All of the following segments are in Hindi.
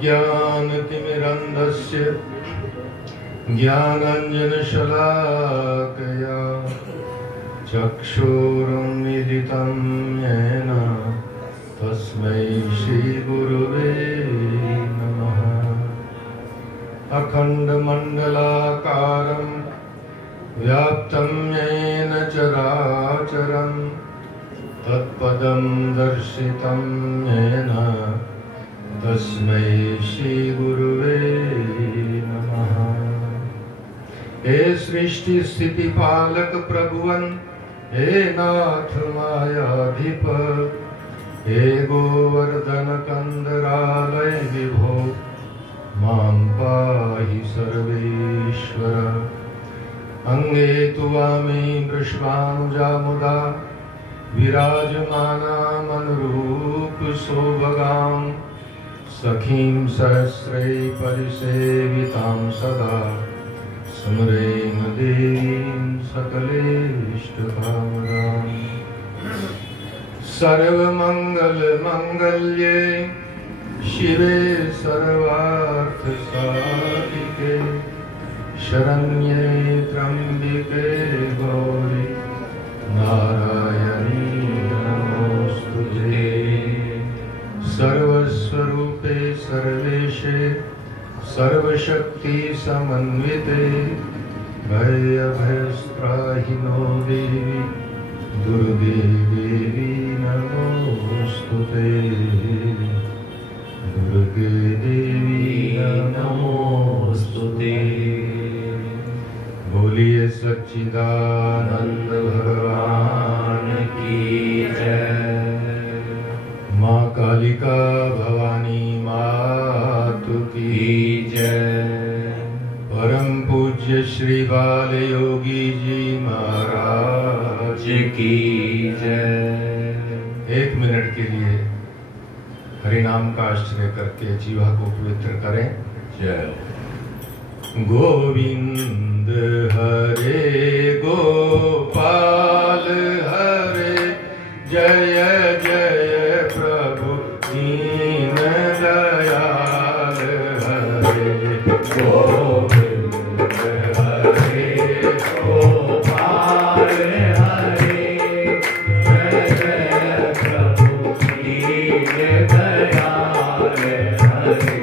अज्ञानतिमिरन्धस्य ज्ञानाञ्जनशलाकया चक्षुरुन्मीलितं येन तस्मै श्रीगुरुवे नमः। अखण्डमण्डलाकारं व्याप्तं येन चराचरं तत्पदं दर्शितं येन तस्मै श्रीगुरुवे नमः। हे सृष्टि स्थिति पालक प्रभुवन, हे नाथ मायाधिप, हे गोवर्धन कंदरालय विभो, मां पाहि सर्वेश्वर। अंगे तु वामे वृषभानुजा मुदा विराजमानामनुरूप सौभगां, सखीं सहस्रै परिसेवितां सदा स्मरेम देवीं सकलेष्टकामदां। सर्वमङ्गलमाङ्गल्ये शिवे सर्वार्थसाधिके, शरण्ये त्र्यम्बिके गौरी नारायणी नमोस्तुते। सर्वस्वरूपे सर्वेशे सर्वशक्ति समन्विते, भयभयस्त्राहिनो देवी दुर्गे देवी नमोस्तुते। दुर्गे देवी नमोस्तुते। बोलिए सच्चिदानंद भगवान की जय। माँ कालिका भवानी मातु की जय। परम पूज्य श्री बाल योगी जी महाराज की जय। 1 मिनट के लिए हरिनाम का आश्रय करके जीवा को पवित्र करें। जय। गोविंद हरे गोपाल हरे, जय जय प्रभु दीन दयाल हरे। गोविंद हरे गोपाल हरे, जय जय प्रभु दीन दयाल हरे।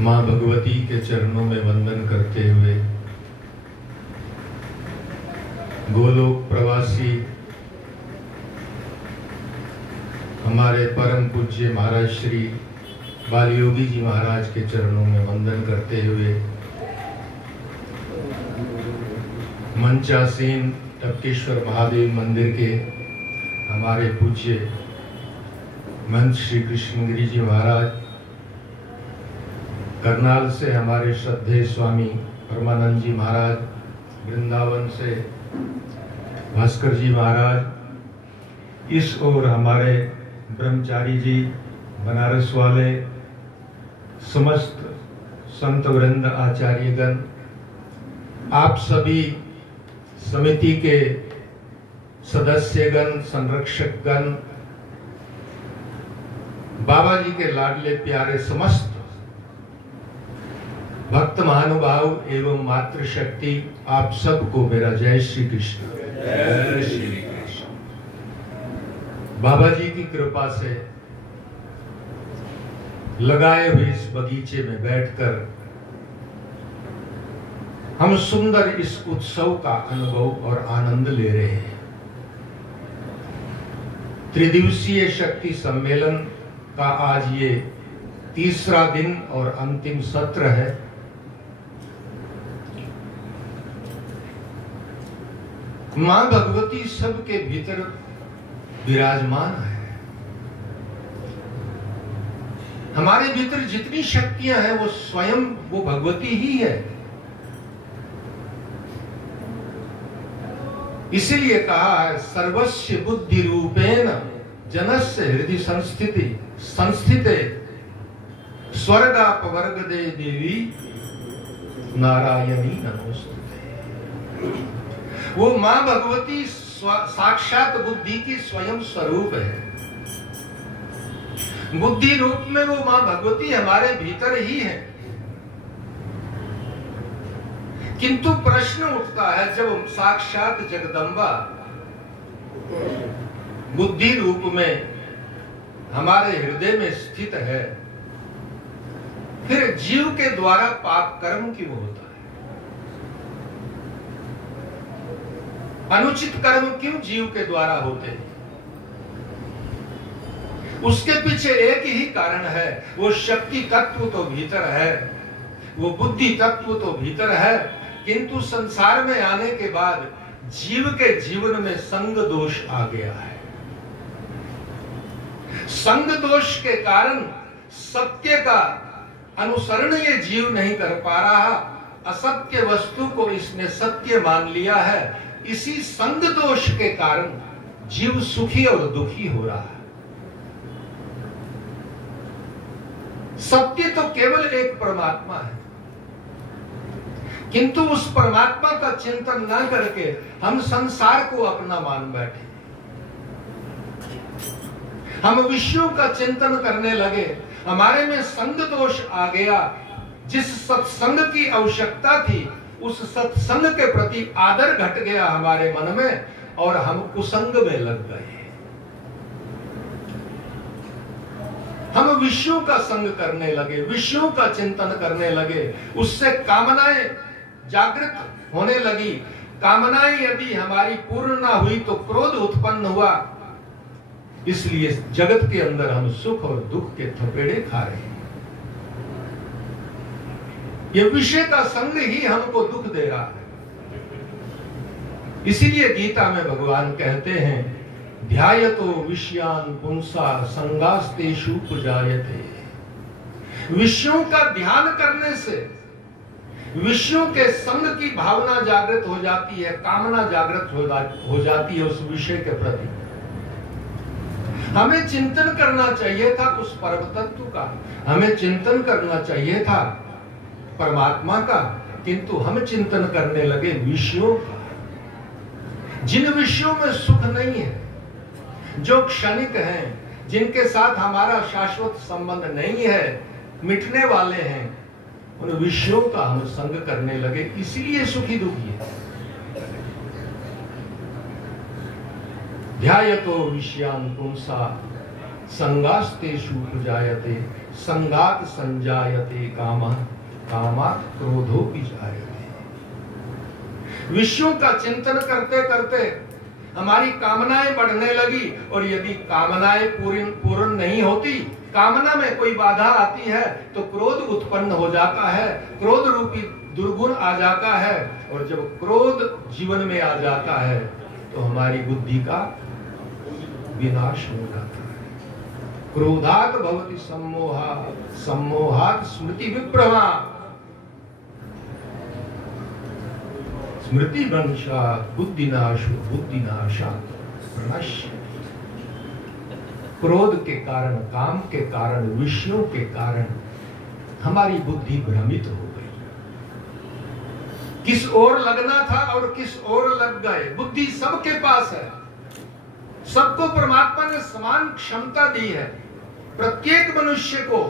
माँ भगवती के चरणों में वंदन करते हुए गोलोक प्रवासी हमारे परम पूज्य महाराज श्री बाल योगी जी महाराज के चरणों में वंदन करते हुए मंचासीन टपकेश्वर महादेव मंदिर के हमारे पूज्य महंत श्री कृष्णगिरी जी महाराज, करनाल से हमारे श्रद्धेय स्वामी परमानंद जी महाराज, वृंदावन से भास्कर जी महाराज, इस ओर हमारे ब्रह्मचारी जी बनारस वाले, समस्त संत वृंद आचार्यगण, आप सभी समिति के सदस्यगण, संरक्षकगण, बाबा जी के लाडले प्यारे समस्त भक्त महानुभाव एवं मातृशक्ति, आप सबको मेरा जय श्री कृष्ण। जय श्री कृष्ण। बाबा जी की कृपा से लगाए हुए इस बगीचे में बैठकर हम सुंदर इस उत्सव का अनुभव और आनंद ले रहे हैं। त्रिदिवसीय शक्ति सम्मेलन का आज ये तीसरा दिन और अंतिम सत्र है। मां भगवती सबके भीतर विराजमान है। हमारे भीतर जितनी शक्तियां हैं वो स्वयं वो भगवती ही है। इसीलिए कहा है सर्वस्य बुद्धि रूपेण जनस्य हृदय संस्थिते स्वर्गापवर्ग दे देवी नारायणी नमोस्तुते। वो मां भगवती साक्षात बुद्धि की स्वयं स्वरूप है। बुद्धि रूप में वो मां भगवती हमारे भीतर ही है। किंतु प्रश्न उठता है, जब साक्षात जगदम्बा बुद्धि रूप में हमारे हृदय में स्थित है, फिर जीव के द्वारा पाप कर्म क्यों होता है? अनुचित कर्म क्यों जीव के द्वारा होते हैं? उसके पीछे एक ही कारण है, वो शक्ति तत्व तो भीतर है, वो बुद्धि तत्व तो भीतर है, किंतु संसार में आने के बाद जीव के जीवन में संग दोष आ गया है। संग दोष के कारण सत्य का अनुसरण ये जीव नहीं कर पा रहा, असत्य वस्तु को इसने सत्य मान लिया है। इसी संग दोष के कारण जीव सुखी और दुखी हो रहा है। सत्य तो केवल एक परमात्मा है, किंतु उस परमात्मा का चिंतन न करके हम संसार को अपना मान बैठे। हम विषयों का चिंतन करने लगे, हमारे में संग दोष आ गया। जिस सत्संग की आवश्यकता थी उस सत्संग के प्रति आदर घट गया हमारे मन में, और हम कुसंग में लग गए। हम विषयों का संग करने लगे, विषयों का चिंतन करने लगे, उससे कामनाएं जागृत होने लगी। कामनाएं यदि हमारी पूर्ण ना हुई तो क्रोध उत्पन्न हुआ। इसलिए जगत के अंदर हम सुख और दुख के थपेड़े खा रहे हैं। ये विषय का संग ही हमको दुख दे रहा है। इसीलिए गीता में भगवान कहते हैं, ध्यायतो विषयान पुंसा संगास्तेषु उपजायते। विषयों का ध्यान करने से विषयों के संग की भावना जागृत हो जाती है, कामना जागृत हो जाती है उस विषय के प्रति। हमें चिंतन करना चाहिए था उस परम तत्व का, हमें चिंतन करना चाहिए था परमात्मा का, किंतु हम चिंतन करने लगे विषयों का। जिन विषयों में सुख नहीं है, जो क्षणिक हैं, जिनके साथ हमारा शाश्वत संबंध नहीं है, मिटने वाले हैं, उन विषयों का हम संग करने लगे, इसलिए सुखी दुखी है। ध्यायतो विषयान पुंसा संगास्तेषु उपजायते संगात संजायते कामः कामात् क्रोधोऽपि जायते। विषयों का चिंतन करते करते हमारी कामनाएं बढ़ने लगी, और यदि कामनाएं पूर्ण नहीं होती, कामना में कोई बाधा आती है तो क्रोध उत्पन्न हो जाता है, क्रोध रूपी दुर्गुण आ जाता है, और जब क्रोध जीवन में आ जाता है तो हमारी बुद्धि का विनाश हो जाता है। क्रोधात भवति सम्मोहा, सम्मोहात स्मृति विभ्रमा, स्मृति भ्रंशात् बुद्धिनाशो, बुद्धिनाशात् प्रणश्यति। क्रोध के कारण, काम के कारण, विषयों के कारण हमारी बुद्धि भ्रमित हो गई। किस ओर लगना था और किस ओर लग गए। बुद्धि सबके पास है, सबको परमात्मा ने समान क्षमता दी है, प्रत्येक मनुष्य को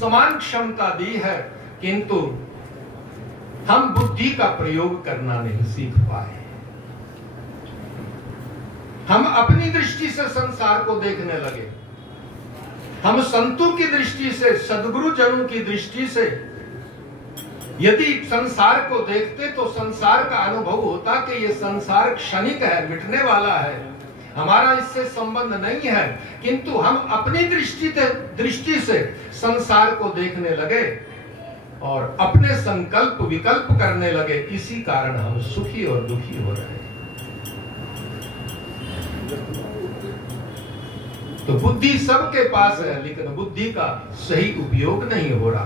समान क्षमता दी है, किंतु हम बुद्धि का प्रयोग करना नहीं सीख पाए। हम अपनी दृष्टि से संसार को देखने लगे। हम संतों की दृष्टि से, सद्गुरु जनों की दृष्टि से यदि संसार को देखते तो संसार का अनुभव होता कि ये संसार क्षणिक है, मिटने वाला है, हमारा इससे संबंध नहीं है। किंतु हम अपनी दृष्टि से संसार को देखने लगे और अपने संकल्प विकल्प करने लगे। इसी कारण हम सुखी और दुखी हो रहे हैं। तो बुद्धि सबके पास है, लेकिन बुद्धि का सही उपयोग नहीं हो रहा।